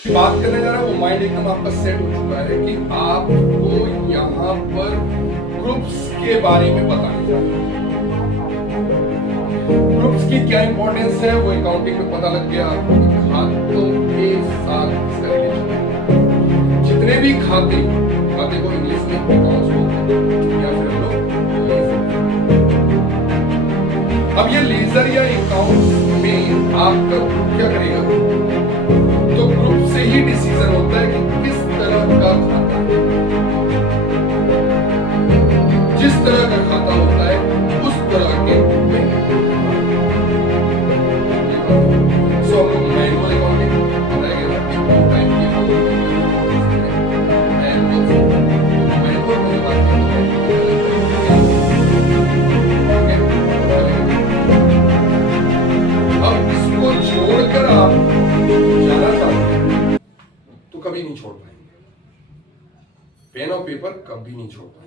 बात करने जा रहा है वो माइंड एकदम आपका सेट हो चुका है कि आपको यहाँ पर ग्रुप्स के बारे में बताने जा रहे हैं। ग्रुप्स की क्या इंपॉर्टेंस है वो अकाउंटिंग में पता लग गया। खातों के साथ इसका रिलेशन है। जितने भी खाते को इंग्लिश में अकाउंट्स बोलते हैं या फिर हम लोग अब ये लेजर या अकाउंट्स में आपका ग्रुप क्या करेगा, तो ग्रुप से ही डिसीजन होता है कि किस तरह का खाता है। जिस तरह का खाता होता है उस तरह के ग्रुप में सो हम लोग मैनुअल अकाउंटिंग बताया गया था। टाइप की मैनुअल की बात करते हैं। अब इसको छोड़कर आप जाना चाहते हैं तो कभी नहीं छोड़ पाएंगे। पेन और पेपर कभी नहीं छोड़ पाएंगे।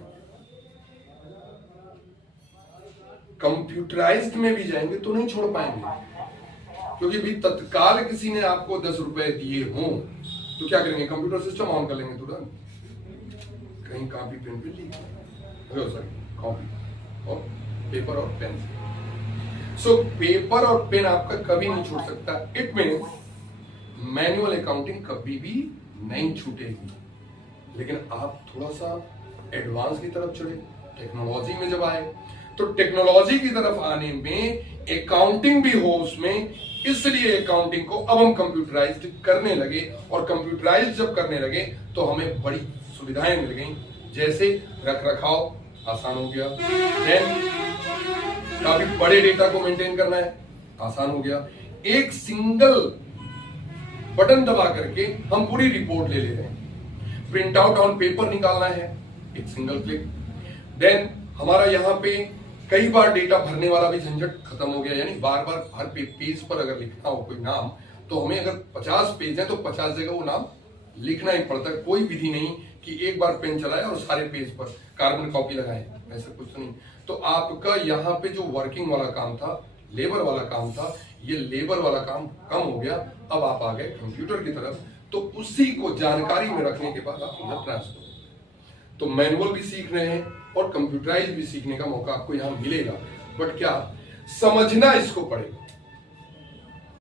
कंप्यूटराइज्ड में भी जाएंगे तो नहीं छोड़ पाएंगे, क्योंकि भी तत्काल किसी ने आपको 10 रुपए दिए हों तो क्या करेंगे, कंप्यूटर सिस्टम ऑन कर लेंगे तुरंत। कहीं कॉपी पेन पे लिख कॉपी और पेपर और पेन। सो पेपर और पेन आपका कभी नहीं छूट सकता। इट मीन्स मैनुअल अकाउंटिंग कभी भी नहीं छूटेगी। लेकिन आप थोड़ा सा एडवांस की तरफ चढ़े, टेक्नोलॉजी में जब आए तो टेक्नोलॉजी की तरफ आने में अकाउंटिंग भी हो उसमें, इसलिए अकाउंटिंग को अब हम कंप्यूटराइज्ड करने लगे। और कंप्यूटराइज्ड जब करने लगे तो हमें बड़ी सुविधाएं मिल गई, जैसे रख रखाव आसान हो गया, काफी बड़े डेटा को मेंटेन करना है आसान हो गया। एक सिंगल बटन दबा करके हम पूरी रिपोर्ट ले ले रहे हैं। प्रिंट आउट ऑन पेपर निकालना है एक सिंगल क्लिक। देन हमारा यहाँ पे कई बार डेटा भरने वाला भी झंझट खत्म हो गया, यानी बार बार हर पेज पर अगर लिखना हो कोई नाम तो हमें अगर 50 पेज है तो 50 जगह वो नाम लिखना ही पड़ता है। कोई विधि नहीं कि एक बार पेन चलाए और सारे पेज पर कार्बन कॉपी लगाए, ऐसा कुछ नहीं। तो आपका यहाँ पे जो वर्किंग वाला काम था, लेबर वाला काम था, ये लेबर वाला काम कम हो गया। अब आप आ गए कंप्यूटर की तरफ, तो उसी को जानकारी में रखने के बाद आप उधर ट्रांसफर। तो मैनुअल भी सीख रहे हैं और कंप्यूटराइज भी सीखने का मौका आपको यहाँ मिलेगा, बट क्या समझना इसको पड़ेगा।